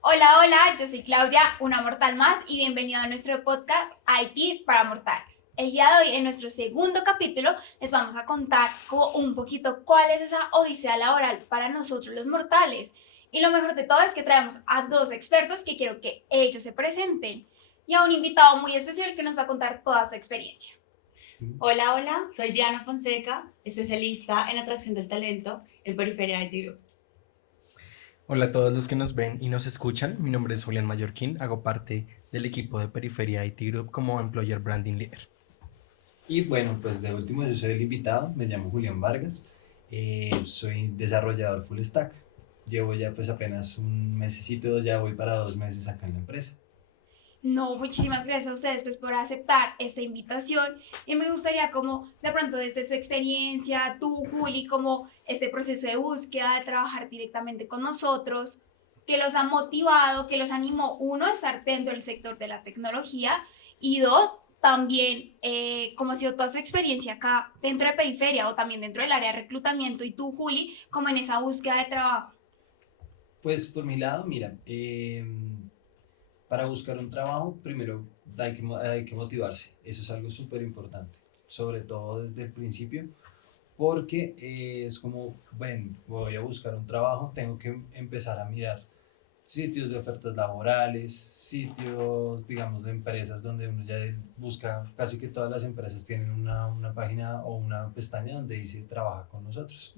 Hola, hola, yo soy Claudia, una mortal más y bienvenido a nuestro podcast IT para mortales. El día de hoy, en nuestro segundo capítulo, les vamos a contar como un poquito cuál es esa odisea laboral para nosotros los mortales. Y lo mejor de todo es que traemos a dos expertos que quiero que ellos se presenten y a un invitado muy especial que nos va a contar toda su experiencia. Hola, hola, soy Diana Fonseca, especialista en atracción del talento en Periferia IT Group. Hola a todos los que nos ven y nos escuchan. Mi nombre es Julián Mallorquín, hago parte del equipo de Periferia IT Group como Employer Branding Leader. Y bueno, pues de último yo soy el invitado, me llamo Julián Vargas, soy desarrollador full stack. Llevo ya pues apenas un mesecito, ya voy para 2 meses acá en la empresa. No, muchísimas gracias a ustedes pues por aceptar esta invitación y me gustaría como de pronto desde su experiencia, tú Juli, como este proceso de búsqueda, de trabajar directamente con nosotros, que los ha motivado, que los animó, uno, a estar dentro del sector de la tecnología y dos, también cómo ha sido toda su experiencia acá dentro de Periferia o también dentro del área de reclutamiento y tú Juli, como en esa búsqueda de trabajo. Pues por mi lado, mira, para buscar un trabajo primero hay que motivarse, eso es algo súper importante, sobre todo desde el principio, porque es como, bueno, voy a buscar un trabajo, tengo que empezar a mirar sitios de ofertas laborales, sitios, digamos, de empresas donde uno ya busca, casi que todas las empresas tienen una página o una pestaña donde dice trabaja con nosotros.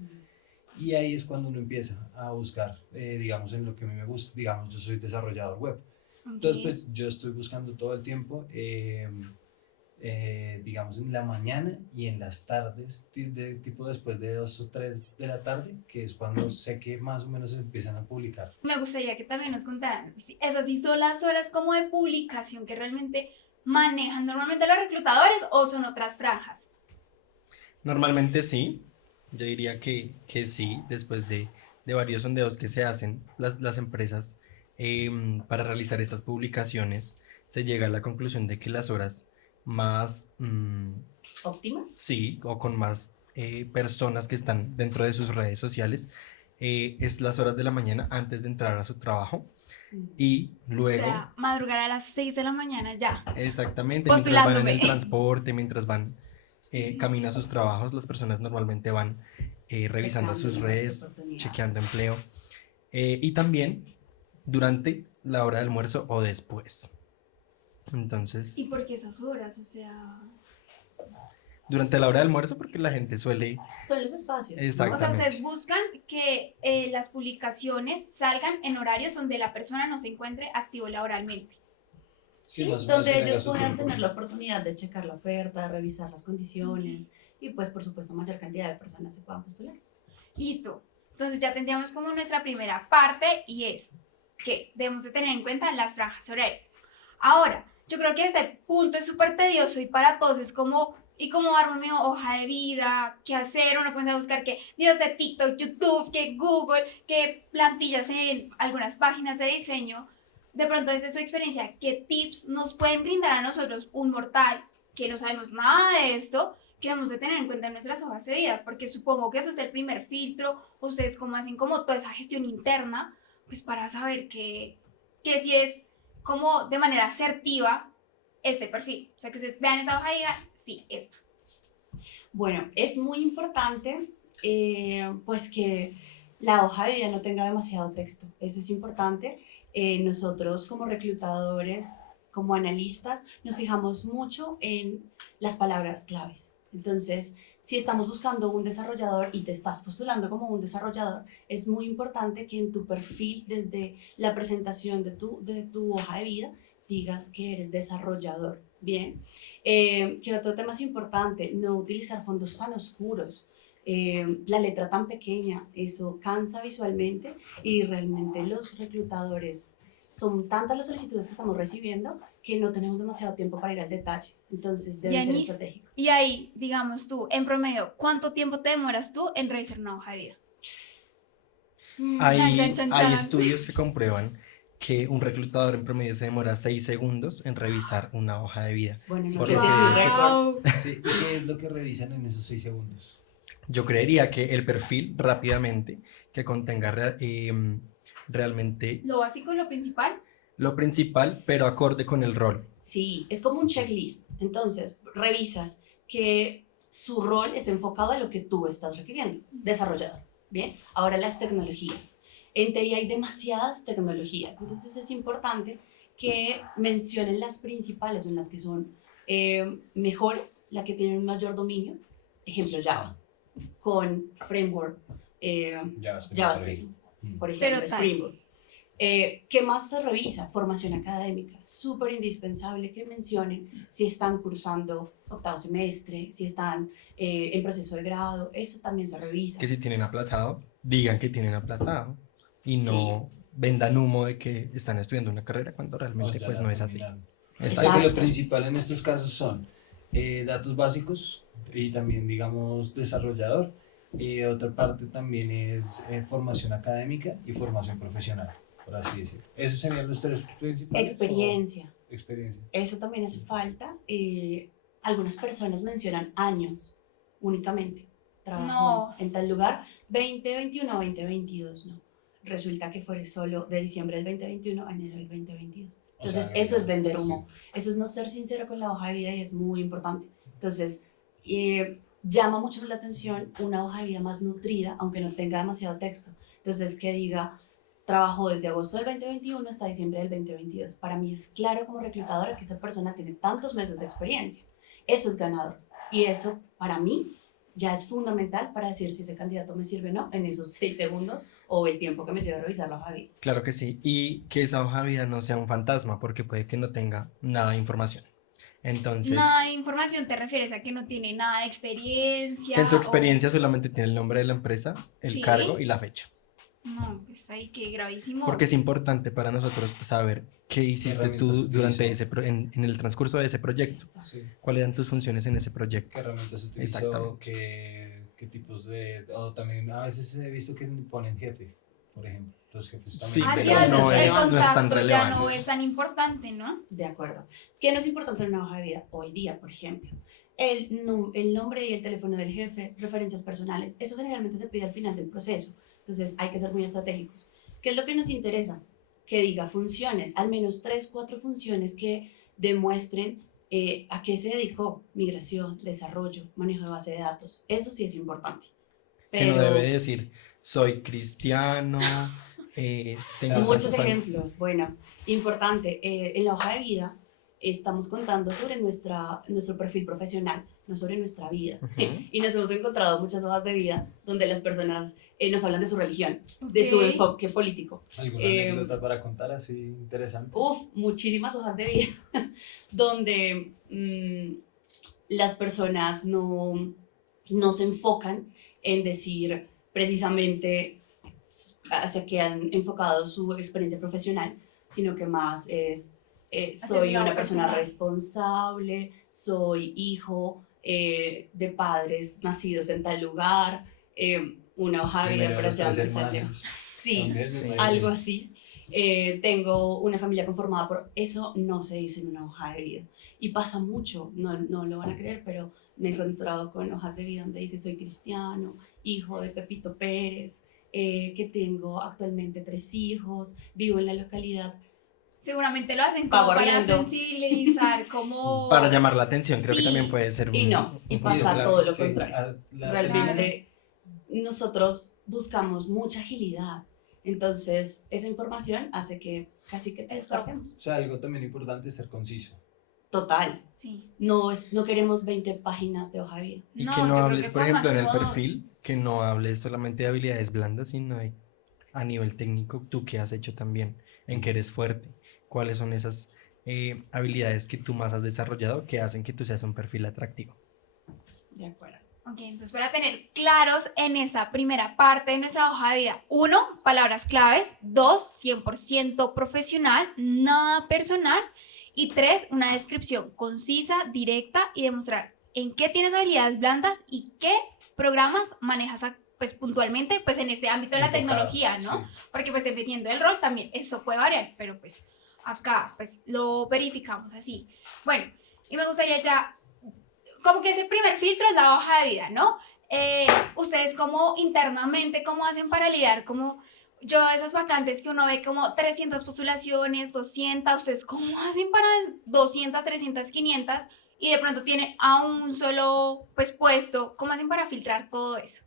Y ahí es cuando uno empieza a buscar, digamos, en lo que a mí me gusta, digamos, yo soy desarrollador web. Entonces, Okay. pues yo estoy buscando todo el tiempo, digamos, en la mañana y en las tardes, tipo después de 2 o 3 de la tarde, que es cuando sé que más o menos se empiezan a publicar. Me gustaría que también nos contaran, esas sí son las horas como de publicación que realmente manejan normalmente los reclutadores o son otras franjas. Normalmente sí, yo diría que sí, después de varios sondeos que se hacen, las empresas para realizar estas publicaciones se llega a la conclusión de que las horas más, ¿Óptimas? sí, o con más personas que están dentro de sus redes sociales, es las horas de la mañana antes de entrar a su trabajo y O luego. sea, madrugar a las 6 de la mañana ya, Exactamente, mientras van en postulándome. el transporte, mientras van camino a sus trabajos, las personas normalmente van revisando Checando sus nuevas redes, chequeando oportunidades. empleo y también durante la hora de almuerzo o después. ¿Y Entonces, por qué esas horas? O sea, durante la hora de almuerzo porque la gente suele. Son los espacios, ¿no? o sea, Exactamente. ustedes buscan que las publicaciones salgan en horarios donde la persona no se encuentre activo laboralmente. Sí, Sí, más o menos que donde tenga ellos su puedan tiempo. tener la oportunidad de checar la oferta, revisar las Okay. condiciones y pues por supuesto mayor cantidad de personas se puedan postular. Listo. Entonces ya tendríamos como nuestra primera parte y es que debemos de tener en cuenta las franjas horarias. Ahora, yo creo que este punto es súper tedioso y para todos es como, ¿y cómo armo mi hoja de vida? ¿Qué hacer? Uno comienza a buscar que videos de TikTok, YouTube, que Google, que plantillas en algunas páginas de diseño. De pronto, desde su experiencia, ¿qué tips nos pueden brindar a nosotros, un mortal, que no sabemos nada de esto, que debemos de tener en cuenta en nuestras hojas de vida? Porque supongo que eso es el primer filtro, ustedes como hacen como toda esa gestión interna, pues para saber que si es como de manera asertiva este perfil. O sea, que ustedes vean esa hoja y digan, sí, esta. Bueno, es muy importante pues que la hoja de vida no tenga demasiado texto. Eso es importante. Nosotros como reclutadores, como analistas, nos fijamos mucho en las palabras claves. Entonces, si estamos buscando un desarrollador y te estás postulando como un desarrollador, es muy importante que en tu perfil, desde la presentación de tu hoja de vida, digas que eres desarrollador. Bien. ¿Qué otro tema es importante? No utilizar fondos tan oscuros. La letra tan pequeña, eso cansa visualmente y realmente los reclutadores son tantas las solicitudes que estamos recibiendo que no tenemos demasiado tiempo para ir al detalle. Entonces deben ser Yanis, estratégicos. y ahí, digamos tú, en promedio, ¿cuánto tiempo te demoras tú en revisar una hoja de vida? Chan, chan, Hay, chan, hay chan. estudios que comprueban que un reclutador en promedio se demora 6 segundos en revisar una hoja de vida. Bueno, no Por sé lo si es que un dice. récord. Wow. Sí, ¿y qué es lo que revisan en esos 6 segundos? Yo creería que el perfil rápidamente que contenga realmente Lo básico y lo principal. lo principal, pero acorde con el rol. Sí, es como un checklist. Entonces, revisas que su rol esté enfocado a lo que tú estás requiriendo, desarrollador. Bien, ahora las tecnologías. En TI hay demasiadas tecnologías, entonces es importante que mencionen las principales, en las que son mejores, la que tienen un mayor dominio. Ejemplo, Java, con framework JavaScript, por ejemplo, Pero tal. Spring Boot. ¿Qué más se revisa? Formación académica. Súper indispensable que mencionen si están cursando octavo semestre, si están en proceso de grado. Eso también se revisa. Que si tienen aplazado, digan que tienen aplazado y no vendan humo de que están estudiando una carrera cuando realmente ya pues la no es así. terminaron. Exacto. Creo que lo Exacto. principal en estos casos son datos básicos y también, digamos, desarrollador. Y otra parte también es formación académica y formación profesional, por así decirlo. ¿Esos serían los tres principales? Experiencia. ¿O experiencia? Eso también hace falta. Algunas personas mencionan años únicamente. Trabajó No. en tal lugar 2021 o 2022, no. Resulta que fue solo de diciembre del 2021 a enero del 2022. O Entonces, sea, eso es vender sí. humo. Eso es no ser sincero con la hoja de vida y es muy importante. Entonces, llama mucho la atención una hoja de vida más nutrida, aunque no tenga demasiado texto. Entonces, que diga, trabajó desde agosto del 2021 hasta diciembre del 2022. Para mí es claro como reclutadora que esa persona tiene tantos meses de experiencia. Eso es ganador. Y eso, para mí, ya es fundamental para decir si ese candidato me sirve o no en esos 6 segundos o el tiempo que me lleve a revisar la hoja de vida. Claro que sí, y que esa hoja de vida no sea un fantasma, porque puede que no tenga nada de información. Entonces, Nada de información te refieres a que no tiene nada de experiencia. que en su o- experiencia solamente tiene el nombre de la empresa, el Sí. cargo y la fecha. No, pues ahí qué gravísimo. Porque es importante para nosotros saber qué hiciste herramientas tú durante utilizó? en el transcurso de ese proyecto. Exacto. Sí. ¿Cuáles eran tus funciones en ese ¿Qué proyecto? herramientas utilizó? Exactamente. ¿Qué tipos de...? O también a veces he visto que ponen jefe, por ejemplo. Los jefes también. Sí, Ah, pero sí, a veces no el es tan contacto ya relevante. no es tan importante, ¿no? De acuerdo. ¿Qué no es importante en una hoja de vida? Hoy día, por ejemplo, el nombre y el teléfono del jefe, referencias personales, eso generalmente se pide al final del proceso. Entonces hay que ser muy estratégicos. ¿Qué es lo que nos interesa? Que diga funciones, al menos 3, 4 funciones que demuestren a qué se dedicó: migración, desarrollo, manejo de base de datos. Eso sí es importante. Que no Pero debe decir, soy cristiano, tengo muchos tantos años. ejemplos. Bueno, importante, en la hoja de vida estamos contando sobre nuestro perfil profesional, no sobre nuestra vida. Ujú. Y nos hemos encontrado muchas hojas de vida donde las personas nos hablan de su religión, de su Ok. enfoque político. ¿Alguna anécdota para contar así interesante? Muchísimas hojas de vida donde las personas no se enfocan en decir precisamente hacia qué han enfocado su experiencia profesional, sino que más es soy su lado una persona personal. responsable, soy hijo de padres nacidos en tal lugar, una hoja de vida Primero para los ya 3 empezarle. hermanos. Sí, También, Sí. me imagino. algo así. Tengo una familia conformada por... Eso no se dice en una hoja de vida. Y pasa mucho, no lo van a creer, pero me he encontrado con hojas de vida donde dice soy cristiano, hijo de Pepito Pérez, que tengo actualmente 3 hijos, vivo en la localidad. Seguramente lo hacen como Pago para arriendo. sensibilizar, como... Para llamar la atención, creo que Sí. también puede ser un... Y no, y un pasa punto. todo lo Sí, contrario. la Realmente nosotros buscamos mucha agilidad. Entonces, esa información hace que casi que te descartemos. O sea, algo también importante es ser conciso. Total. Sí. No queremos 20 páginas de hoja de vida. Y No, que yo no creo hables, que por con ejemplo, en el máximo dos. perfil, que no hables solamente de habilidades blandas, sino a nivel técnico, tú qué has hecho también, en que eres fuerte, cuáles son esas habilidades que tú más has desarrollado que hacen que tú seas un perfil atractivo. De acuerdo. Ok, entonces para tener claros en esta primera parte de nuestra hoja de vida: 1, palabras claves; 2, 100% profesional, nada personal; y 3, una descripción concisa, directa y demostrar en qué tienes habilidades blandas y qué programas manejas pues puntualmente pues en este ámbito de la Enfocado, tecnología, ¿no? sí. Porque pues dependiendo del rol también eso puede variar, pero pues acá pues lo verificamos así. Bueno, y me gustaría ya, como que ese primer filtro es la hoja de vida, ¿no? Ustedes como internamente, ¿cómo hacen para lidiar como yo esas vacantes que uno ve como 300 postulaciones, 200, ¿ustedes cómo hacen para 200, 300, 500 y de pronto tienen a un solo pues puesto? ¿Cómo hacen para filtrar todo eso?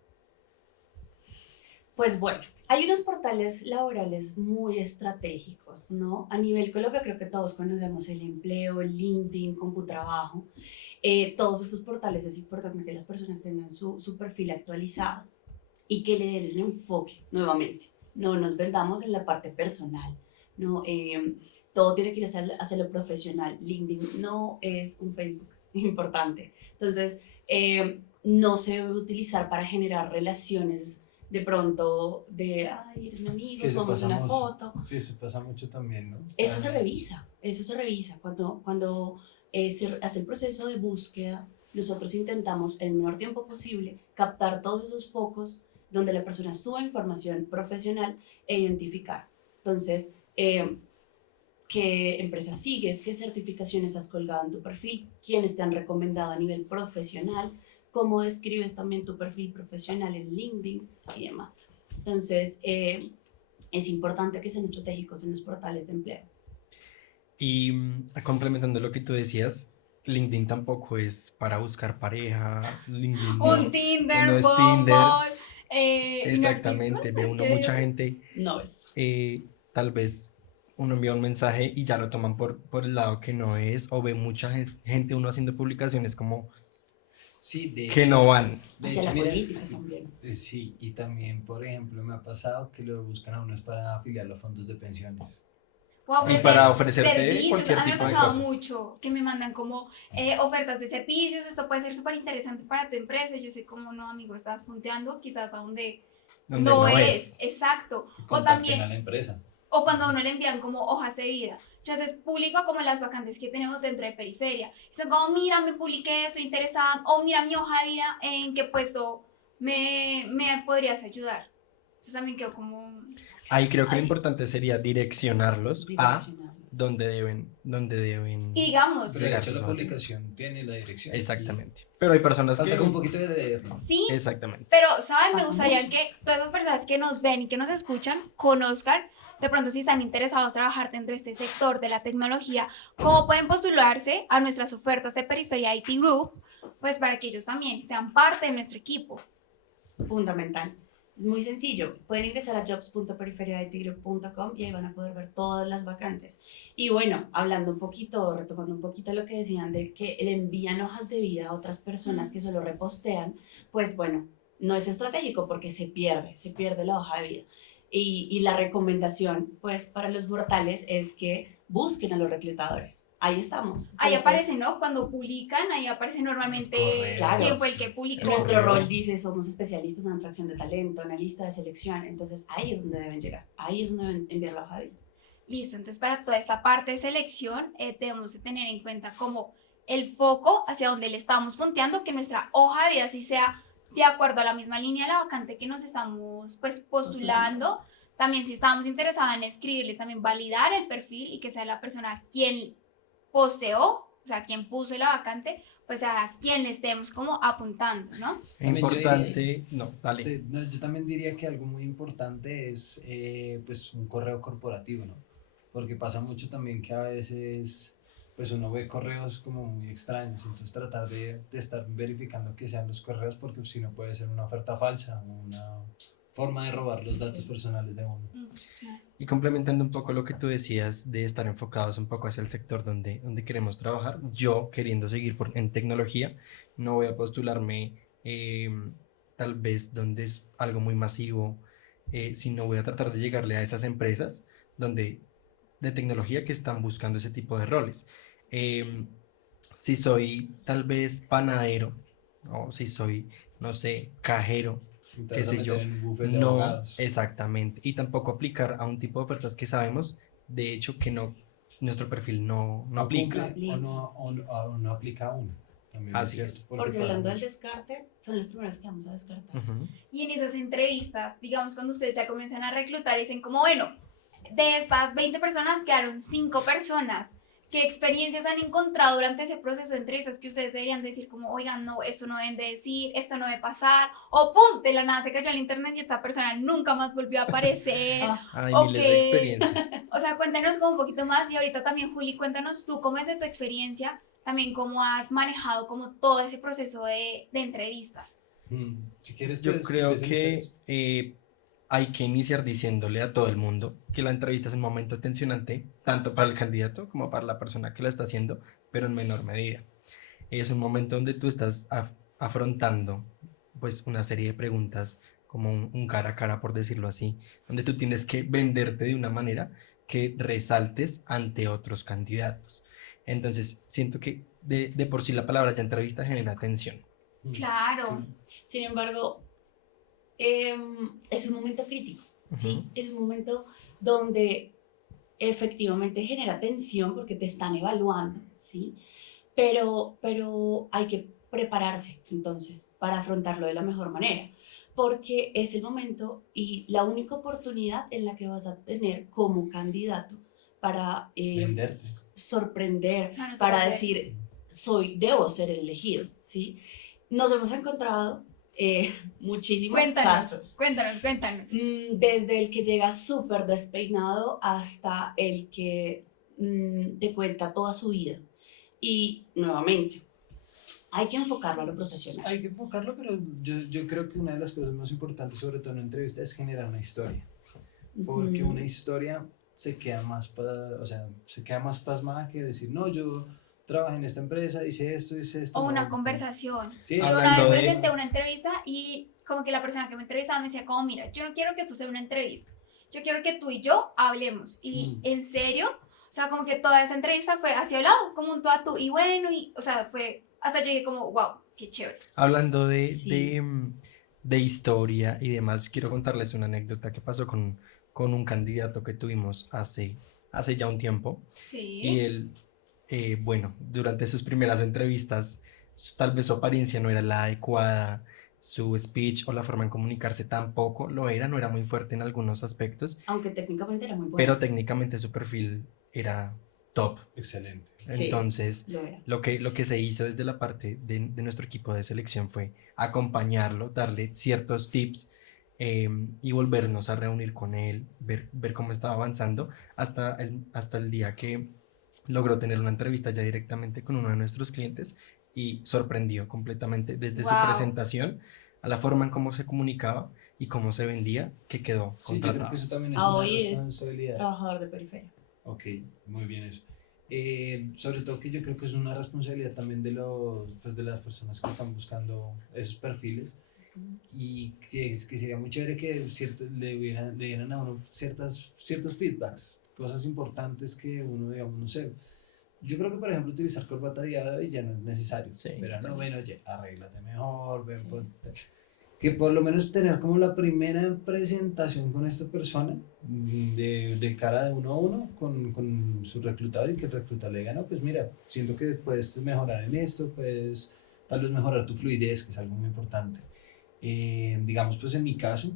Pues bueno, hay unos portales laborales muy estratégicos, ¿no? A nivel Colombia creo que todos conocemos el empleo, el LinkedIn, Computrabajo. Todos estos portales es importante que las personas tengan su perfil actualizado y que le den el enfoque nuevamente. No nos vendamos en la parte personal, ¿no? Todo tiene que ir hacia lo profesional. LinkedIn no es un Facebook importante. Entonces, no se debe utilizar para generar relaciones de pronto de, ay, eres mi amigo, Sí, eso tomamos pasa una mucho. foto. Sí, eso pasa mucho también, ¿no? Eso se revisa. Cuando se hace el proceso de búsqueda, nosotros intentamos en el menor tiempo posible captar todos esos focos donde la persona suba información profesional e identificar. Entonces, qué empresas sigues, qué certificaciones has colgado en tu perfil, quiénes te han recomendado a nivel profesional, cómo describes también tu perfil profesional en LinkedIn y demás. Entonces, es importante que sean estratégicos en los portales de empleo. Y complementando lo que tú decías, LinkedIn tampoco es para buscar pareja, LinkedIn Un no, no Tinder, es Tinder. Bumble, Inner Exactamente, Circle, ve es uno que mucha digo. gente, No es. tal vez uno envía un mensaje y ya lo toman por el lado que no es, o ve mucha gente uno haciendo publicaciones como Sí, que no van. de Hacia hecho, la mira, política sí, también. sí, y también, por ejemplo, me ha pasado que lo buscan a uno es para afiliar los fondos de pensiones. O Y ofrecer para ofrecerte servicios. cualquier A mí me ha tipo de pasado cosas, mucho que me mandan como ofertas de servicios. Esto puede ser súper interesante para tu empresa. Yo soy como, no, amigo, estás punteando quizás a donde donde no no es. es. Exacto. O Contacten a también, la empresa. o cuando a uno le envían como hojas de vida. Entonces publico como las vacantes que tenemos dentro de Periferia. Y son como, mira, me publiqué, estoy interesada. O mira mi hoja de vida, en qué puesto me podrías ayudar. Entonces también quedo como, Ahí creo que lo ay. importante sería direccionarlos a Direccionarlos. donde Y deben digamos, Pero de llegar hecho sus la objetivos. publicación tiene la dirección. Y Exactamente. Pero hay personas falta como un que... poquito de leer, ¿no? sí, Exactamente. pero, ¿saben? Me Pasa gustaría mucho. que todas las personas que nos ven y que nos escuchan conozcan, de pronto si están interesados en trabajar dentro de este sector de la tecnología, cómo pueden postularse a nuestras ofertas de Periferia IT Group, pues para que ellos también sean parte de nuestro equipo. Fundamental. Es muy sencillo. Pueden ingresar a jobs.periferiaitgroup.com y ahí van a poder ver todas las vacantes. Y bueno, hablando un poquito, retomando un poquito lo que decían de que le envían hojas de vida a otras personas que solo repostean, pues bueno, no es estratégico porque se pierde la hoja de vida. Y la recomendación, pues, para los mortales es que busquen a los reclutadores. Ahí estamos. Ahí Entonces, aparece, ¿no? Cuando publican, ahí aparece normalmente Correo, quién fue el sí, que en publicó. nuestro correo. rol dice somos especialistas en atracción de talento, analista de selección, entonces ahí es donde deben llegar, ahí es donde deben enviar la hoja de vida. Listo, entonces para toda esta parte de selección debemos de tener en cuenta como el foco hacia donde le estamos punteando, que nuestra hoja de vida sí sea de acuerdo a la misma línea de la vacante que nos estamos pues postulando. También si estamos interesados en escribirles, también validar el perfil y que sea la persona quien posteó, o sea, quien puso la vacante, pues a quien le estemos como apuntando, ¿no? También yo diría- Importante, no, dale. Sí, no, yo también diría que algo muy importante es pues un correo corporativo, ¿no? Porque pasa mucho también que a veces pues uno ve correos como muy extraños, entonces tratar de estar verificando que sean los correos porque si no puede ser una oferta falsa, una forma de robar los datos personales de uno. Y complementando un poco lo que tú decías de estar enfocados un poco hacia el sector donde queremos trabajar, yo queriendo seguir en tecnología, no voy a postularme tal vez donde es algo muy masivo, sino voy a tratar de llegarle a esas empresas de tecnología que están buscando ese tipo de roles. Em, si soy tal vez panadero, o si soy, no sé, cajero, Y te qué vas a sé meter yo, en un buffet de no abogados. exactamente, y tampoco aplicar a un tipo de ofertas que sabemos, de hecho, que no, nuestro perfil no No aplica. cumple o no aplica a uno. También es Así cierto, es. Porque pasa hablando del mucho. descarte, son los primeros que vamos a descartar. Ujú. Y en esas entrevistas, digamos, cuando ustedes ya comienzan a reclutar, dicen como, bueno, de estas 20 personas quedaron 5 personas. ¿qué experiencias han encontrado durante ese proceso de entrevistas que ustedes deberían decir como, oigan, no, esto no deben de decir, esto no debe pasar, o pum, de la nada se cayó el internet y esta persona nunca más volvió a aparecer, Ah, Hay o miles de experiencias. o sea, cuéntanos como un poquito más y ahorita también, Juli, cuéntanos tú cómo es de tu experiencia, también cómo has manejado como todo ese proceso de entrevistas. Si quieres, Yo pues, creo empiecen que ustedes. hay que iniciar diciéndole a todo el mundo que la entrevista es un momento tensionante, tanto para el candidato como para la persona que la está haciendo, pero en menor medida. Es un momento donde tú estás afrontando pues una serie de preguntas como un cara a cara, por decirlo así, donde tú tienes que venderte de una manera que resaltes ante otros candidatos. Entonces, siento que de por sí la palabra ya entrevista genera tensión. Claro. sin embargo, es un momento crítico, ¿sí? Ujú. Es un momento donde efectivamente genera tensión porque te están evaluando, ¿sí? Pero hay que prepararse entonces para afrontarlo de la mejor manera, porque es el momento y la única oportunidad en la que vas a tener como candidato para Venderte. sorprender, O sea, no se para puede. decir, debo ser el elegido, ¿sí? Nos hemos encontrado muchísimos casos. Cuéntanos. Desde el que llega súper despeinado hasta el que te cuenta toda su vida. Y nuevamente, hay que enfocarlo a lo profesional. Hay que enfocarlo, pero yo creo que una de las cosas más importantes, sobre todo en una entrevista, es generar una historia. Porque Ujú. una historia se queda más, o sea, se queda más pasmada que decir, no, yo trabajé en esta empresa, hice esto. O No, una no. conversación. Sí, Yo una vez Hablando de... presenté una entrevista y como que la persona que me entrevistaba me decía como, mira, yo no quiero que esto sea una entrevista, yo quiero que tú y yo hablemos. Y en serio, o sea, como que toda esa entrevista fue hacia el lado, como un tú a tú. Y bueno, y, o sea, fue, hasta yo llegué como, wow, qué chévere. Hablando Sí. de historia y demás, quiero contarles una anécdota que pasó con un candidato que tuvimos hace ya un tiempo. Y Sí. él, bueno, durante sus primeras entrevistas, tal vez su apariencia no era la adecuada, su speech o la forma en comunicarse tampoco lo era, no era muy fuerte en algunos aspectos, Aunque técnicamente era muy pero bueno. técnicamente su perfil era top. excelente. Sí, Entonces, lo era. lo que se hizo desde la parte de nuestro equipo de selección fue acompañarlo, darle ciertos tips y volvernos a reunir con él, ver cómo estaba avanzando hasta el día que logró tener una entrevista ya directamente con uno de nuestros clientes y sorprendió completamente desde su Wow. presentación a la forma en cómo se comunicaba y cómo se vendía que quedó Sí, yo creo que contratado. eso también es Ah, una hoy es responsabilidad. trabajador de periferia. Ok, muy bien eso. Sobre todo que yo creo que es una responsabilidad también de pues de las personas que están buscando esos perfiles y que sería muy chévere que le dieran a uno ciertos feedbacks, cosas importantes que uno, digamos, no sé. Yo creo que, por ejemplo, utilizar corbata a día de hoy ya no es necesario, Sí, pero no, totalmente. bueno, oye, arréglate mejor, ven, Sí. que por lo menos tener como la primera presentación con esta persona de cara de uno a uno con su reclutador y que el reclutador le diga, no, pues mira, siento que puedes mejorar en esto, puedes tal vez mejorar tu fluidez, que es algo muy importante. Digamos, pues en mi caso,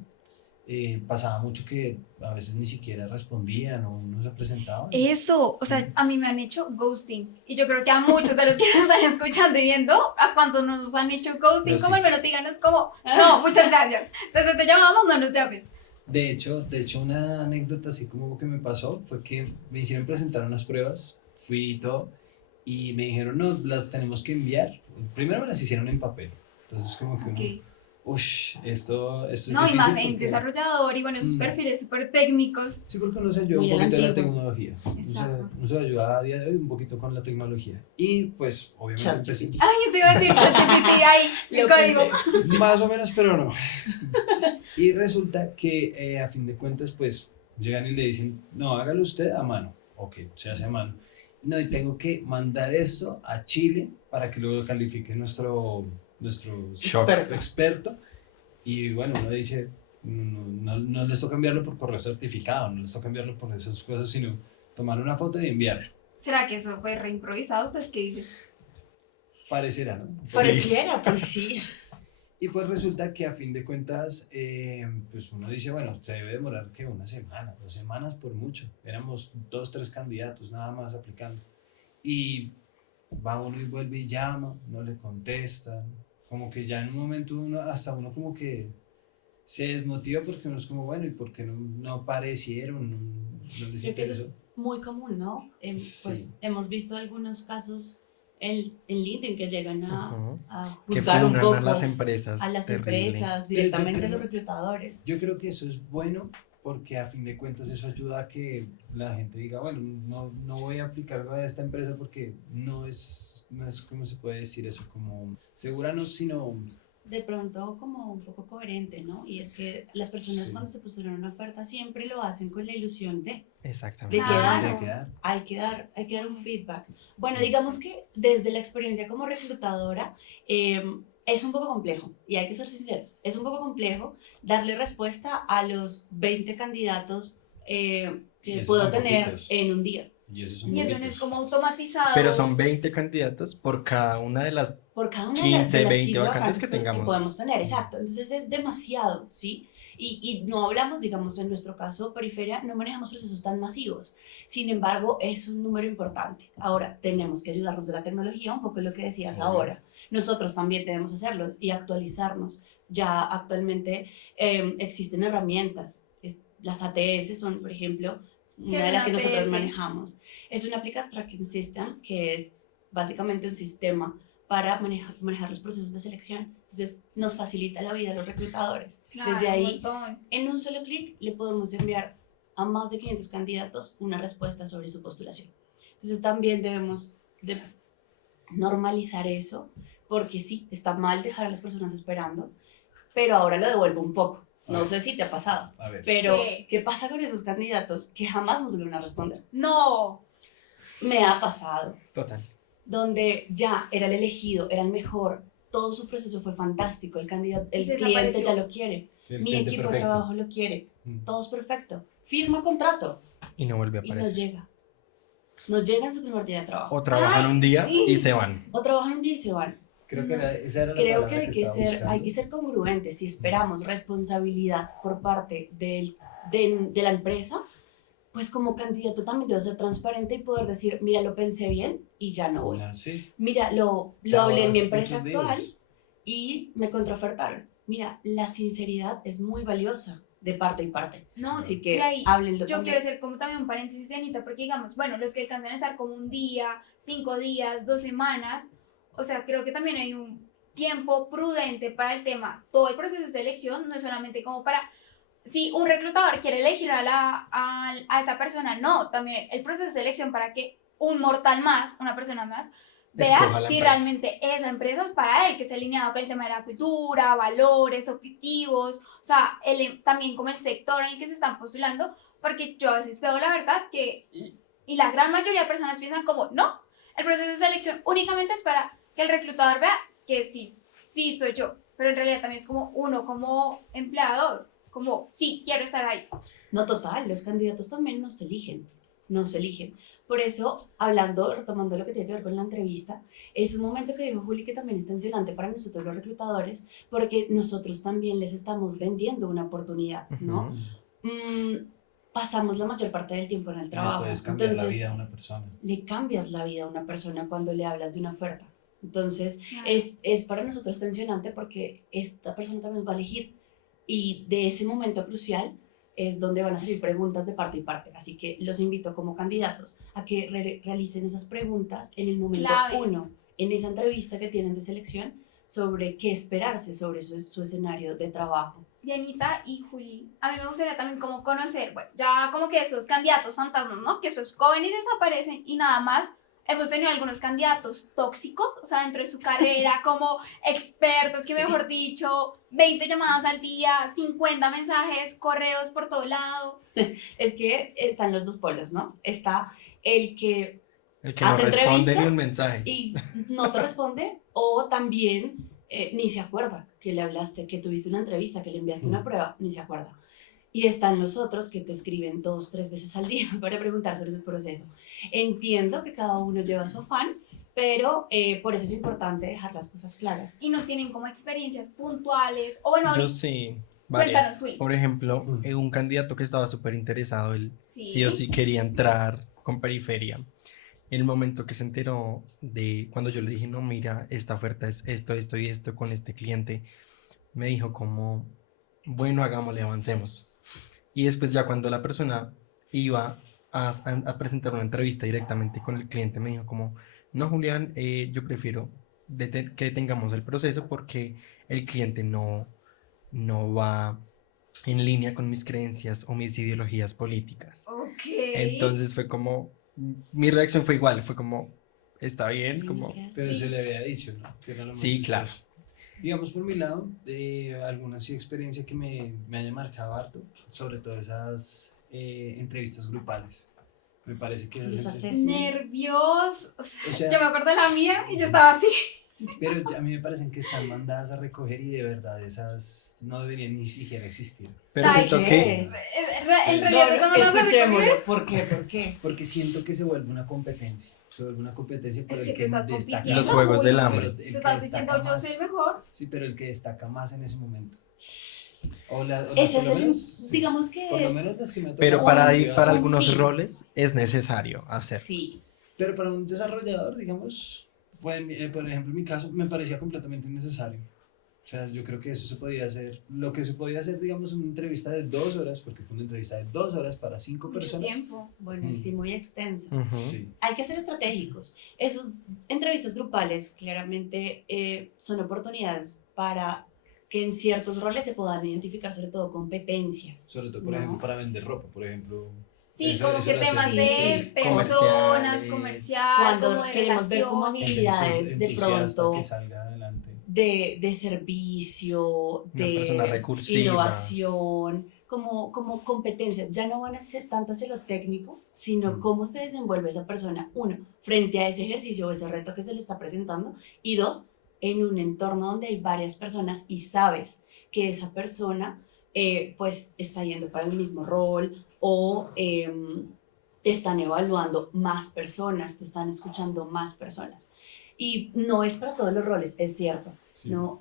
pasaba mucho que a veces ni siquiera respondían o no se presentaban. Eso, o sea, a mí me han hecho ghosting. Y yo creo que a muchos de los que nos están escuchando y viendo, a cuántos nos han hecho ghosting, Yo como sí. al menos díganos como, no, muchas gracias. Entonces te llamamos, no nos llames. De hecho, una anécdota así como que me pasó fue que me hicieron presentar unas pruebas, fui y todo, y me dijeron, no, las tenemos que enviar. Primero me las hicieron en papel. Entonces, como que uno, Ok. uff, esto es No, y más difícil en porque. desarrollador y bueno, esos mm, perfiles súper técnicos. Sí, porque uno se ayuda un Muy a la poquito de la antigua. tecnología. Exacto. Uno se ayuda a día de hoy un poquito con la tecnología. Y pues, obviamente, empecé. ChatGPT. Ay, eso iba a decir ChatGPT ahí, el Lo código. pensé. Más o menos, pero no. Y resulta que a fin de cuentas, pues llegan y le dicen, no, hágalo usted a mano. Ok, se hace a mano. No, y tengo que mandar esto a Chile para que lo califique nuestro Shock. experto. Y bueno, uno dice, no les toca enviarlo por correo certificado, no les toca enviarlo por esas cosas, sino tomar una foto y enviarlo. ¿Será que eso fue reimprovisado? ¿Ustedes qué dicen? Parecerá, ¿no? Pareciera, pues sí. Y pues resulta que a fin de cuentas, pues uno dice, bueno, se debe demorar que una semana, 2 semanas por mucho. Éramos 2, 3 candidatos nada más aplicando. y va uno y vuelve y llama, no le contestan, como que ya en un momento hasta uno como que se desmotiva porque uno es como, bueno, ¿y por qué no aparecieron? No les Creo que eso interesó. es muy común, ¿no? Pues Sí. hemos visto algunos casos en LinkedIn que llegan Ujú. a Que juzgar un funan a poco las empresas. a las Terrible. empresas, Pero directamente a los reclutadores. yo creo que eso es bueno porque a fin de cuentas eso ayuda a que la gente diga, bueno, no voy a aplicarlo a esta empresa porque no es, ¿cómo se puede decir eso? Como segura no, sino... De pronto como un poco coherente, ¿no? Y es que las personas Sí. cuando se pusieron una oferta siempre lo hacen con la ilusión de Exactamente. quedar. de quedar. Hay que dar un feedback. Bueno, Sí. digamos que desde la experiencia como reclutadora es un poco complejo, y hay que ser sinceros, es un poco complejo darle respuesta a los 20 candidatos Y que esos puedo son tener poquitos. en un día. Y esos son Y eso no poquitos. es como automatizado. Pero son 20 candidatos por cada una de las Por cada una 15, de las 20 15 vacantes que que tengamos. podemos tener, exacto. Entonces es demasiado, ¿sí? Y no hablamos, digamos, en nuestro caso, periferia, no manejamos procesos tan masivos. Sin embargo, es un número importante. Ahora, tenemos que ayudarnos de la tecnología, un poco lo que decías Obvio. ahora. Nosotros también debemos hacerlo y actualizarnos. Ya actualmente existen herramientas. Las ATS son, por ejemplo, ¿Qué una es de las una que nosotros ATS? manejamos. Es un Applicant Tracking System, que es básicamente un sistema para manejar los procesos de selección. Entonces, nos facilita la vida a los reclutadores. Claro, Desde un ahí, montón. en un solo clic, le podemos enviar a más de 500 candidatos una respuesta sobre su postulación. Entonces, también debemos de normalizar eso, porque sí, está mal dejar a las personas esperando, pero ahora lo devuelvo un poco. A No ver. sé si te ha pasado, A ver. pero ¿Qué? ¿qué pasa con esos candidatos que jamás nos vuelven a responder? No. Me ha pasado, Total. donde ya era el elegido, era el mejor, todo su proceso fue fantástico, el candidato, Y el se cliente desapareció. ya lo quiere, El mi cliente equipo de perfecto. trabajo lo quiere, Mm. todo es perfecto, firma contrato Y no vuelve a y no aparecer. llega. No llega en su primer día de trabajo. O trabajan Ay, un día sí. y se van. O trabajan un día y se van. Creo que esa era la Creo palabra que que estaba buscando. hay que ser congruentes. Si esperamos responsabilidad por parte de la empresa, pues como candidato también debo ser transparente y poder decir, mira, lo pensé bien y ya no voy. No, sí. Mira, lo Te hablé en mi ahorras empresa muchos actual días. y me contraofertaron. Mira, la sinceridad es muy valiosa de parte y parte. No, Así y que ahí háblenlo yo también. quiero hacer como también un paréntesis, Anita, porque digamos, bueno, los que alcanzan a estar como un día, 5 días, 2 semanas, o sea, creo que también hay un tiempo prudente para el tema. Todo el proceso de selección no es solamente como para, si un reclutador quiere elegir a esa persona, no, también el proceso de selección para que un mortal más, una persona más, vea Escoja la si empresa. realmente esa empresa es para él, que esté alineado con el tema de la cultura, valores, objetivos, o sea, también como el sector en el que se están postulando, porque yo a veces veo la verdad que, y la gran mayoría de personas piensan como, no, el proceso de selección únicamente es para que el reclutador vea que sí, sí soy yo, pero en realidad también es como uno como empleador, como, sí, quiero estar ahí. No, total, los candidatos también nos eligen, nos eligen. Por eso, hablando, retomando lo que tiene que ver con la entrevista, es un momento que dijo Juli que también es tensionante para nosotros los reclutadores, porque nosotros también les estamos vendiendo una oportunidad, ¿no? Ujú. Pasamos la mayor parte del tiempo en el Y les trabajo. puedes cambiar la Entonces, vida a una persona. le cambias la vida a una persona cuando le hablas de una oferta. Entonces, Claro. es para nosotros tensionante porque esta persona también va a elegir y de ese momento crucial es donde van a salir preguntas de parte y parte. Así que los invito como candidatos a que realicen esas preguntas en el momento Claves. 1, en esa entrevista que tienen de selección, sobre qué esperarse sobre su escenario de trabajo. Dianita y Juli, a mí me gustaría también como conocer, bueno, ya como que estos candidatos fantasmas, ¿no? Que después cogen y desaparecen y nada más. Hemos tenido algunos candidatos tóxicos, o sea, dentro de su carrera, como expertos, que Sí. mejor dicho, 20 llamadas al día, 50 mensajes, correos por todo lado. Es que están los dos polos, ¿no? Está el que El que no hace responde entrevista ni un mensaje. y no te responde, o también ni se acuerda que le hablaste, que tuviste una entrevista, que le enviaste una prueba, ni se acuerda. Y están los otros que te escriben 2, 3 veces al día para preguntar sobre su proceso. Entiendo que cada uno lleva su afán, pero por eso es importante dejar las cosas claras. Y no tienen como experiencias puntuales, o bueno, Yo sí, Cuéntanos, varias. Juli. Por ejemplo, un candidato que estaba súper interesado, él Sí. sí o sí quería entrar con periferia. el momento que se enteró de cuando yo le dije, no, mira, esta oferta es esto, esto y esto con este cliente, me dijo como, bueno, hagámosle, avancemos. Y después ya cuando la persona iba a presentar una entrevista directamente con el cliente, me dijo como, no, Julián, yo prefiero que tengamos el proceso porque el cliente no va en línea con mis creencias o mis ideologías políticas. Ok. Entonces fue como, mi reacción fue igual, fue como, está bien, como, Pero Sí. se le había dicho, ¿no? Que era lo más sí, claro. chistoso. Digamos, por mi lado, alguna sí experiencia que me haya marcado harto, sobre todo esas entrevistas grupales. Me parece que Los esas assessment. Nervios. O O sea, sea- yo me acuerdo de la mía y yo estaba así. pero a mí me parecen que están mandadas a recoger y de verdad esas no deberían ni siquiera existir. Pero Ay, siento ¿qué? que, En Sí. realidad eso no nos hace Escuchémoslo. ¿Por qué? ¿Por qué? Porque siento que se vuelve una competencia. Se vuelve una competencia por Es el que tú que estás destaca compitiendo, Los Juegos del Julio. Hambre. Pero el Tú que estás diciendo destaca yo soy el más- mejor. Sí, pero el que destaca más en ese momento. Ese por es lo el, menos, sí. digamos que Por lo es, menos las que me ha pero tocado han para, sido para así. algunos fin. roles es necesario hacer. sí, Pero para un desarrollador, digamos, pues, por ejemplo, en mi caso, me parecía completamente innecesario. O sea, yo creo que eso se podía hacer, lo que se podía hacer, digamos, en una entrevista de 2 horas, porque fue una entrevista de 2 horas para 5 Mucho personas. tiempo. bueno, Mm. sí, muy extenso. Ujú. Sí, Hay que ser estratégicos. Esas entrevistas grupales claramente son oportunidades para que en ciertos roles se puedan identificar sobre todo competencias. sobre todo, por ¿no? ejemplo, para vender ropa, por ejemplo. Sí, Eso- como eso que lo hacen, temas de sí, personas, comerciales. comercial, como Cuando de queremos ver como relaciones. habilidades de entusiasta pronto que salga adelante. de servicio, Una persona de recursiva. innovación, como competencias. Ya no van a ser tanto hacia lo técnico, sino Mm. cómo se desenvuelve esa persona, uno, frente a ese ejercicio o ese reto que se le está presentando, y dos, en un entorno donde hay varias personas y sabes que esa persona pues está yendo para el mismo rol o te están evaluando más personas, te están escuchando más personas. Y no es para todos los roles, es cierto, Sí. ¿no?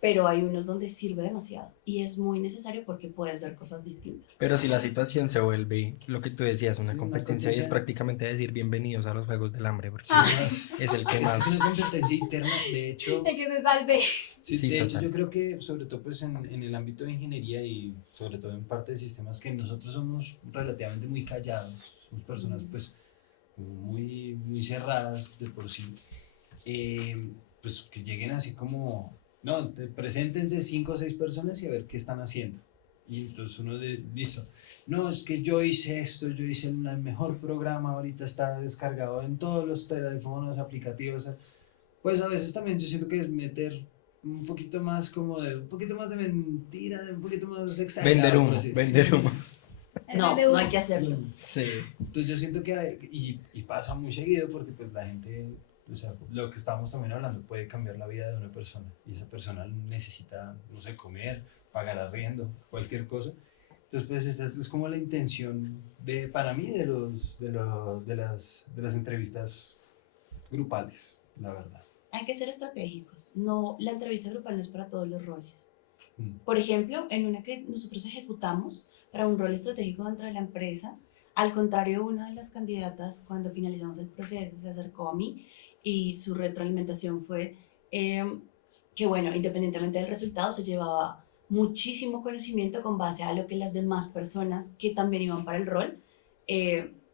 Pero hay unos donde sirve demasiado y es muy necesario porque puedes ver cosas distintas. Pero si la situación se vuelve lo que tú decías, una Sí, una competencia, y es competencia. prácticamente decir bienvenidos a los Juegos del Hambre, porque Sí, Ah. más. es el que Es que más... es una competencia interna, de hecho. De que se salve. Sí, Sí, de hecho total. yo creo que sobre todo pues en el ámbito de ingeniería y sobre todo en parte de sistemas que nosotros somos relativamente muy callados, somos personas pues muy cerradas de por sí, pues que lleguen así como, no, preséntense 5 o 6 personas y a ver qué están haciendo. Y entonces uno listo, no, es que yo hice esto, yo hice el mejor programa, ahorita está descargado en todos los teléfonos, aplicativos. Pues a veces también yo siento que es meter un poquito más un poquito más de mentira, un poquito más exagerado. Vender humo, por así vender decirlo. humo. El No, vende no humo. hay que hacerlo. Sí. Entonces yo siento que y pasa muy seguido porque pues la gente, o sea, lo que estábamos también hablando puede cambiar la vida de una persona y esa persona necesita, no sé, comer, pagar arriendo, cualquier cosa. Entonces pues esta es como la intención para mí de las entrevistas grupales, la verdad. Hay que ser estratégicos. No, la entrevista grupal no es para todos los roles. Mm. Por ejemplo, en una que nosotros ejecutamos para un rol estratégico dentro de la empresa, al contrario, una de las candidatas, cuando finalizamos el proceso, se acercó a mí y su retroalimentación fue que, bueno, independientemente del resultado, se llevaba muchísimo conocimiento con base a lo que las demás personas que también iban para el rol,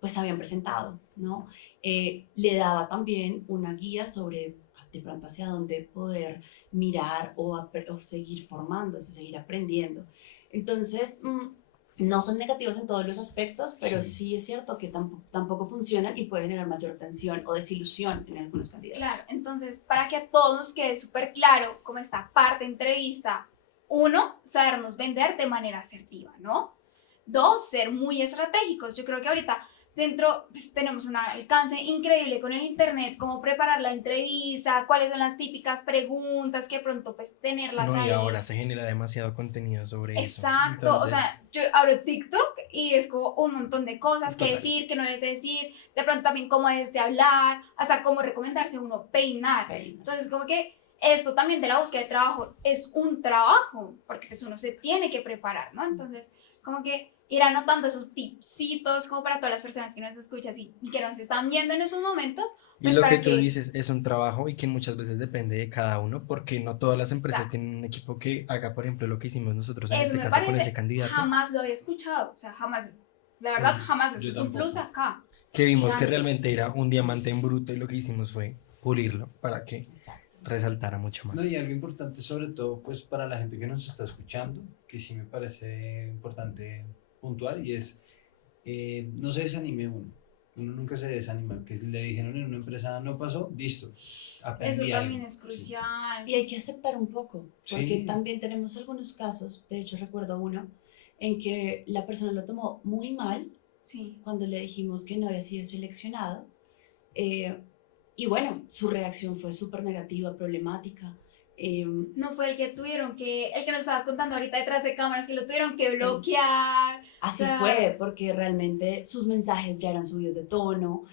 pues habían presentado, ¿no? Le daba también una guía sobre de pronto hacia dónde poder mirar o seguir formándose, seguir aprendiendo. Entonces, no son negativos en todos los aspectos, pero sí es cierto que tampoco funcionan y puede generar mayor tensión o desilusión en algunos candidatos. Claro, entonces, para que a todos nos quede súper claro cómo esta parte de entrevista, uno, sabernos vender de manera asertiva, ¿no? Dos, ser muy estratégicos. Yo creo que ahorita dentro pues, tenemos un alcance increíble con el internet, cómo preparar la entrevista, cuáles son las típicas preguntas, que pronto pues tenerlas No, ahí. y ahora se genera demasiado contenido sobre eso. Exacto, Entonces, o sea, yo abro TikTok y es como un montón de cosas que Total. decir, que no debes decir, de pronto también cómo debes de hablar, hasta cómo recomendarse uno peinar. Entonces, como que esto también de la búsqueda de trabajo es un trabajo, porque pues uno se tiene que preparar, ¿no? Entonces, como que ir anotando esos tipsitos como para todas las personas que nos escuchan y que nos están viendo en estos momentos, Y pues lo para que tú que... dices es un trabajo y que muchas veces depende de cada uno, porque no todas las empresas Exacto. tienen un equipo que haga, por ejemplo, lo que hicimos nosotros en Eso este me caso con ese parece, candidato, jamás lo había escuchado, o sea, jamás, la verdad, jamás, esto Yo es un plus tampoco. acá, que vimos que gigante. realmente era un diamante en bruto y lo que hicimos fue pulirlo para que Exacto. resaltara mucho No, y más. algo importante sobre todo pues para la gente que nos está escuchando, que sí me parece importante puntuar y es, no se desanime uno. Uno nunca se desanima. Que le dijeron en una empresa no pasó, listo, Eso aprendí algo. también es Sí. crucial. Y hay que aceptar un poco, porque Sí, también tenemos algunos casos, de hecho recuerdo uno, en que la persona lo tomó muy mal Sí. cuando le dijimos que no había sido seleccionado. eh, y bueno, su reacción fue súper negativa, problemática. eh, No fue el que tuvieron que, el que nos estabas contando ahorita detrás de cámaras, que lo tuvieron que el- bloquear. O Así sea, fue, porque realmente sus mensajes ya eran subidos de tono,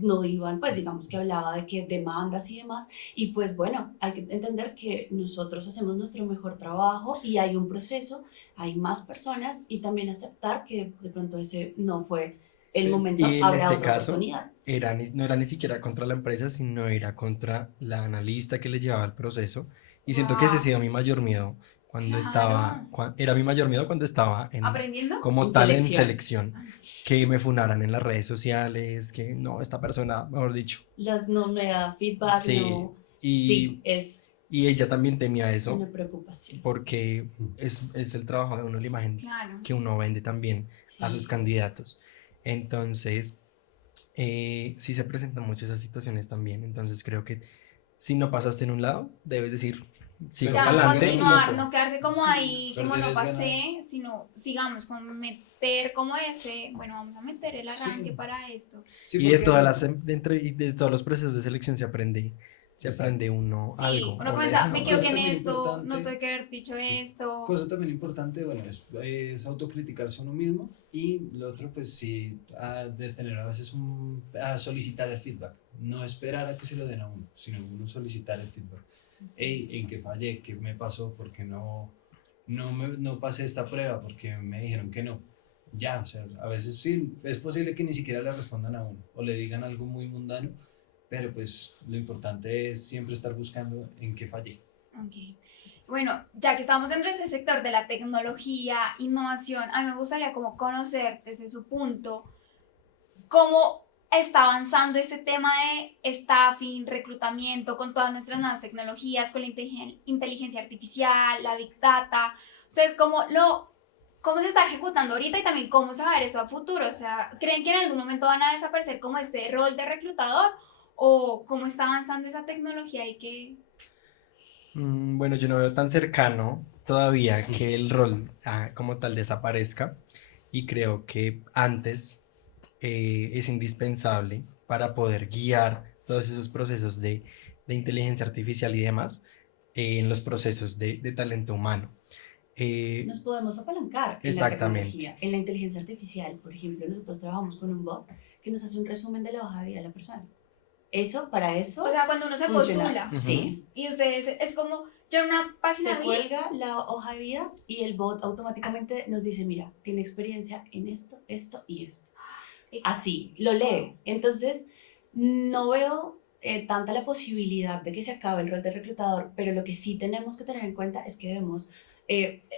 no iban, pues digamos que hablaba de que demandas y demás, y pues bueno, hay que entender que nosotros hacemos nuestro mejor trabajo y hay un proceso, hay más personas y también aceptar que de pronto ese no fue el sí. momento, Y en habrá este otra caso oportunidad. no era ni siquiera contra la empresa, sino era contra la analista que le llevaba el proceso. Y siento que ese ha wow, sido mi mayor miedo cuando estaba, claro. era mi mayor miedo cuando estaba en, ¿Aprendiendo? como En tal en selección. selección, que me funaran en las redes sociales, que no, esta persona, mejor dicho, Las no me da feedback, sí, no, sí, y, es y ella también temía una eso, preocupación. porque es el trabajo de uno, la imagen Claro. que uno vende también a sus Sí. candidatos. Entonces, sí se presentan mucho esas situaciones también. Entonces, creo que si no pasaste en un lado, debes decir, sigo Perder para Ya, es ganar, adelante. mi continuar, loco. no quedarse como Sí. ahí, como Perder no es ganar. pasé, sino sigamos con meter como ese, bueno, vamos a meter el arranque Sí, para esto. sí, Y de todas porque... las, y de todos los procesos de selección se Exacto. aprende uno Sí, algo uno o le comienza, dejan me a uno equivoqué Cosa en algo. también esto, no importante, tuve que haber dicho sí. esto. Cosa también importante, bueno, es autocriticarse a uno mismo y lo otro, pues sí, de tener a veces a solicitar el feedback. No esperar a que se lo den a uno, sino uno solicitar el feedback. Hey, ¿en qué fallé? ¿Qué me pasó? ¿Por qué no pasé esta prueba? Porque me dijeron que no. Ya, o sea, a veces sí, es posible que ni siquiera le respondan a uno o le digan algo muy mundano, pero pues lo importante es siempre estar buscando en qué fallé. Ok. Bueno, ya que estamos dentro de este sector de la tecnología, innovación, a mí me gustaría como conocer desde su punto cómo está avanzando este tema de staffing, reclutamiento con todas nuestras nuevas tecnologías, con la inteligencia artificial, la big data. Ustedes, cómo se está ejecutando ahorita y también cómo se va a ver esto a futuro. O sea, ¿creen que en algún momento van a desaparecer como este rol de reclutador? ¿O cómo está avanzando esa tecnología y que... Bueno, yo no veo tan cercano todavía que el rol como tal desaparezca y creo que antes es indispensable para poder guiar todos esos procesos de inteligencia artificial y demás en los procesos de talento humano. Eh, Nos podemos apalancar en la exactamente. tecnología, en la inteligencia artificial. Por ejemplo, nosotros trabajamos con un bot que nos hace un resumen de la hoja de vida de la persona. Eso, para O eso, sea, cuando uno se funciona. postula Sí. y ustedes, es como, yo en una página Se vi, cuelga la hoja de vida y el bot automáticamente nos dice, mira, tiene experiencia en esto, esto y esto. Así, lo lee. Entonces, no veo tanta la posibilidad de que se acabe el rol de reclutador, pero lo que sí tenemos que tener en cuenta es que debemos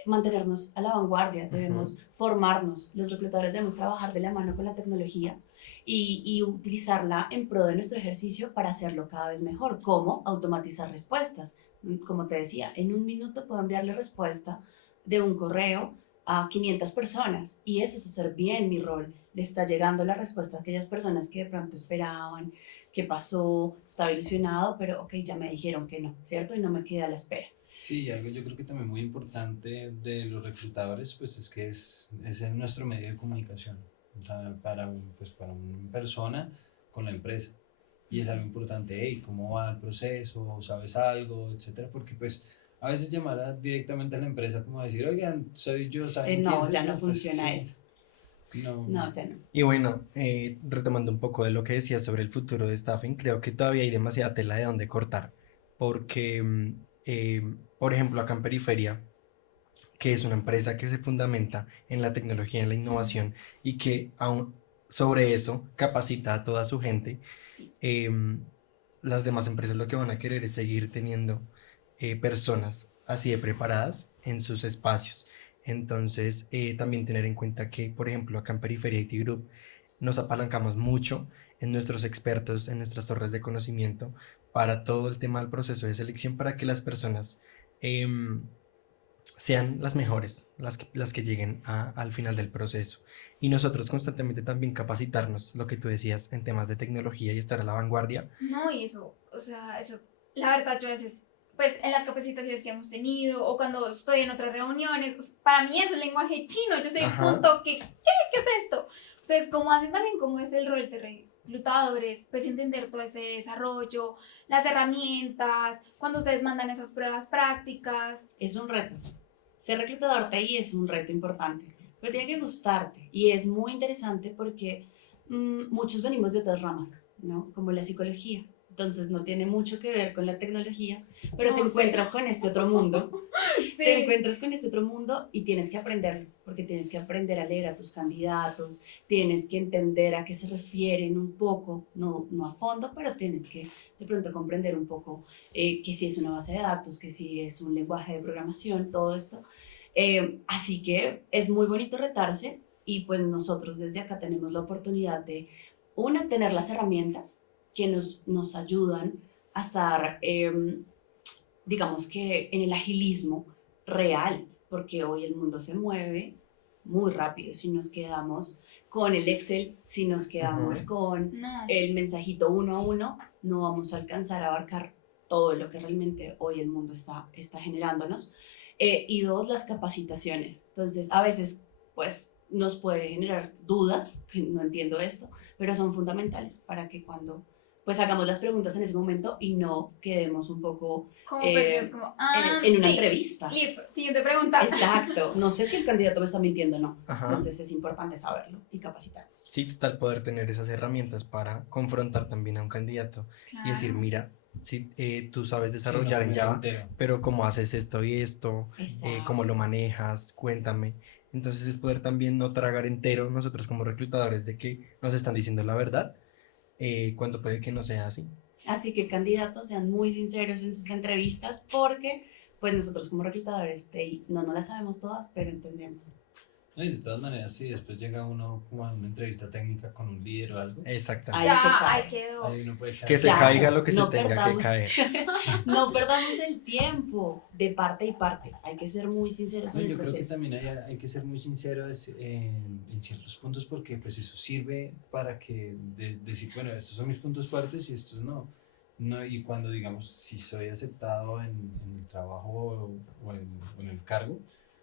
mantenernos a la vanguardia, debemos formarnos. Los reclutadores debemos trabajar de la mano con la tecnología y utilizarla en pro de nuestro ejercicio para hacerlo cada vez mejor. ¿Cómo? Automatizar respuestas. Como te decía, en un minuto puedo enviarle respuesta de un correo a 500 personas y eso es hacer bien mi rol. Le está llegando la respuesta a aquellas personas que de pronto esperaban, qué pasó, estaba ilusionado, pero ok, ya me dijeron que no, ¿cierto? Y no me queda a la espera. Sí, y algo yo creo que también muy importante de los reclutadores, pues es que es en nuestro medio de comunicación, o sea, pues para una persona con la empresa. Y es algo importante, hey, ¿cómo va el proceso? ¿Sabes algo? Etcétera, porque pues a veces llamar directamente a la empresa como decir, oigan, soy yo, ¿saben quién No, soy ya yo? no Pues funciona sí, eso. no, No, ya no. Y bueno, retomando un poco de lo que decías sobre el futuro de staffing, creo que todavía hay demasiada tela de donde cortar, porque, por ejemplo, acá en Periferia, que es una empresa que se fundamenta en la tecnología, en la innovación y que aún sobre eso capacita a toda su gente, Sí. las demás empresas lo que van a querer es seguir teniendo personas así de preparadas en sus espacios. Entonces, también tener en cuenta que, por ejemplo, acá en Periferia IT Group nos apalancamos mucho en nuestros expertos, en nuestras torres de conocimiento, para todo el tema del proceso de selección, para que las personas sean las mejores, las que lleguen al final del proceso. Y nosotros constantemente también capacitarnos, lo que tú decías, en temas de tecnología y estar a la vanguardia. No, y eso, o sea, eso, la verdad, yo a veces, pues en las capacitaciones que hemos tenido o cuando estoy en otras reuniones, pues, para mí eso es lenguaje chino, yo soy un Ajá. punto que, ¿qué es esto? Ustedes, ¿cómo hacen también cómo es el rol de reclutadores? Pues entender todo ese desarrollo, las herramientas, cuando ustedes mandan esas pruebas prácticas. Es un reto. Ser reclutador TI es un reto importante, pero tiene que gustarte y es muy interesante porque muchos venimos de otras ramas, ¿no? Como la psicología. Entonces no tiene mucho que ver con la tecnología, pero te No, encuentras cero. con este otro mundo. Te Sí. encuentras con este otro mundo y tienes que aprenderlo, porque tienes que aprender a leer a tus candidatos, tienes que entender a qué se refieren un poco, no a fondo, pero tienes que de pronto comprender un poco que si es una base de datos, que si es un lenguaje de programación, todo esto. Así que es muy bonito retarse y pues nosotros desde acá tenemos la oportunidad de, una, tener las herramientas que nos ayudan a estar, digamos que en el agilismo real, porque hoy el mundo se mueve muy rápido. Si nos quedamos con el Excel, si nos quedamos Ujú. con No. el mensajito uno a uno, no vamos a alcanzar a abarcar todo lo que realmente hoy el mundo está generándonos. Y dos, las capacitaciones. Entonces, a veces, pues, nos puede generar dudas, que no entiendo esto, pero son fundamentales para que cuando, pues, hagamos las preguntas en ese momento y no quedemos un poco Como perdidos, como, en una sí, entrevista. listo, siguiente pregunta. Exacto. No sé si el candidato me está mintiendo o no. Ajá. Entonces, es importante saberlo y capacitarnos. Sí, total, poder tener esas herramientas para confrontar también a un candidato y decir, Claro. mira, si tú sabes Sí, no desarrollar en comer Java, entero. pero cómo haces esto y esto, Exacto. cómo lo manejas, cuéntame. Entonces es poder también no tragar entero nosotros como reclutadores de que nos están diciendo la verdad, cuando puede que no sea así. Así que candidatos sean muy sinceros en sus entrevistas porque pues nosotros como reclutadores no las sabemos todas, pero entendemos. No, y de todas maneras, si después llega uno como a una entrevista técnica con un líder o algo, Exactamente. Ahí se Ya, cae. ahí quedó. ahí uno puede caer. Que se Claro, caiga lo que se no tenga que perdamos. caer. No perdamos el tiempo de parte y parte. Hay que ser muy sinceros No, en el yo creo que proceso. también hay que ser muy sinceros en ciertos puntos porque pues eso sirve para que decir, bueno, estos son mis puntos fuertes y estos no. No, y cuando digamos, si soy aceptado en el trabajo o en el cargo,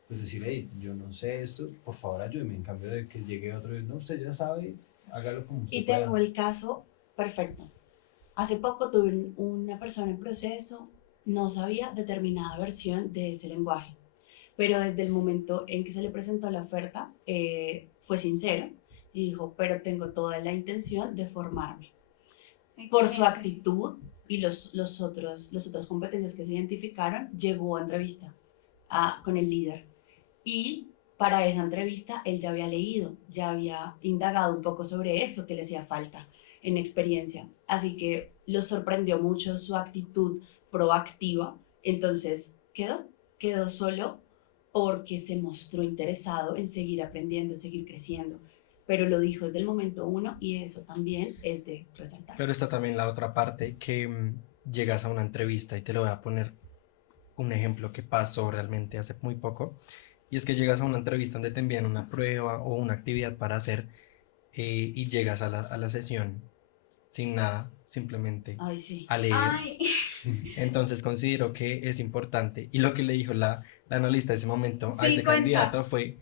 pues decir, hey, yo no sé esto, por favor ayúdeme, en cambio de que llegue otro y no, usted ya sabe, hágalo como usted Y pueda. tengo el caso perfecto. Hace poco tuve una persona en proceso, no sabía determinada versión de ese lenguaje, pero desde el momento en que se le presentó la oferta, fue sincero y dijo, pero tengo toda la intención de formarme. Por su Excelente. actitud y las otras competencias que se identificaron, llegó a entrevista con el líder. Y para esa entrevista él ya había leído, ya había indagado un poco sobre eso que le hacía falta en experiencia. Así que lo sorprendió mucho su actitud proactiva. Entonces quedó solo porque se mostró interesado en seguir aprendiendo, seguir creciendo. Pero lo dijo desde el momento uno y eso también es de resaltar. Pero está también la otra parte que llegas a una entrevista y te lo voy a poner un ejemplo que pasó realmente hace muy poco. Y es que llegas a una entrevista donde te envían una prueba o una actividad para hacer y llegas a la sesión sin nada, simplemente Ay, sí. a leer. Ay, Entonces considero que es importante. Y lo que le dijo la analista de ese momento a sí, ese cuenta. candidato fue,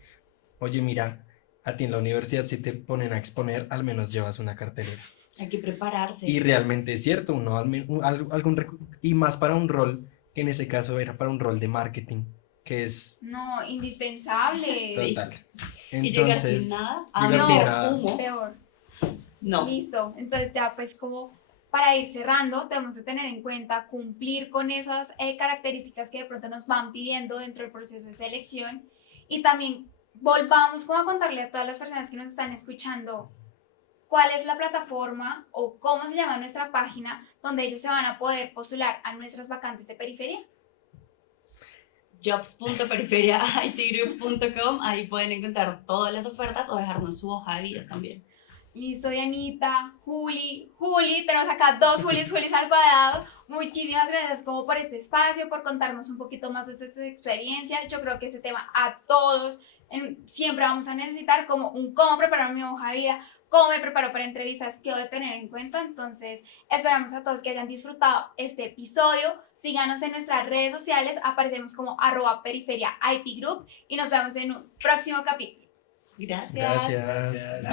oye, mira, a ti en la universidad si te ponen a exponer, al menos llevas una cartelera. Hay que prepararse. Y realmente es cierto, uno, y más para un rol, que en ese caso era para un rol de marketing, que es No, indispensable. Sí. total. Y llegar sin Entonces, nada, llegar no, sin nada. humo. Peor. No. Listo. Entonces ya pues como para ir cerrando, debemos de tener en cuenta cumplir con esas características que de pronto nos van pidiendo dentro del proceso de selección y también volvamos como a contarle a todas las personas que nos están escuchando cuál es la plataforma o cómo se llama nuestra página donde ellos se van a poder postular a nuestras vacantes de periferia. jobs.periferiaitgroup.com, ahí pueden encontrar todas las ofertas o dejarnos su hoja de vida también. Listo, Dianita, Juli, tenemos acá 2 Julis al cuadrado. Muchísimas gracias como por este espacio, por contarnos un poquito más de tu experiencia. Yo creo que ese tema a todos siempre vamos a necesitar como un cómo preparar mi hoja de vida, cómo me preparo para entrevistas, qué debo tener en cuenta. Entonces, esperamos a todos que hayan disfrutado este episodio. Síganos en nuestras redes sociales, aparecemos como @periferiaitgroup y nos vemos en un próximo capítulo. Gracias. Gracias. Gracias.